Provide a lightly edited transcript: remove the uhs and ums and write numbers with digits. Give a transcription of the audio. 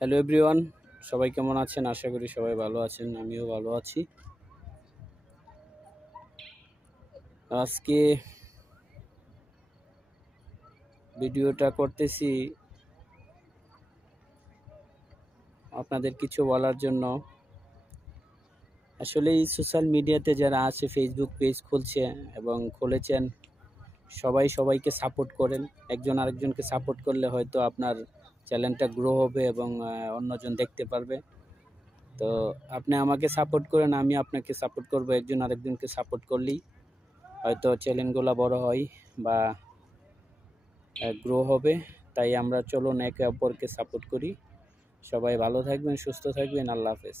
Hello everyone, সবাই কেমন আছেন? আশা করি সবাই ভালো আছেন। আমিও ভালো আছি। আজকে ভিডিওটা করতেছি আপনাদের কিছু বলার জন্য। আসলে এই সোশ্যাল মিডিয়াতে যারা আছে, ফেসবুক পেজ খুলছে এবং খুলেছেন, সবাই সবাইকে সাপোর্ট করেন। একজন আরেকজনকে সাপোর্ট করলে হয়তো আপনার চ্যানেলটা গ্রো হবে এবং অন্যজন দেখতে পারবে। তো আপনি আমাকে সাপোর্ট করেন, আমি আপনাকে সাপোর্ট করব। একজন আরেকজনকে সাপোর্ট করলেই হয়তো চ্যানেলগুলো বড় হয় বা গ্রো হবে। তাই আমরা চলুন একে অপরকে সাপোর্ট করি। সবাই ভালো থাকবেন, সুস্থ থাকবেন। আল্লাহ হাফেজ।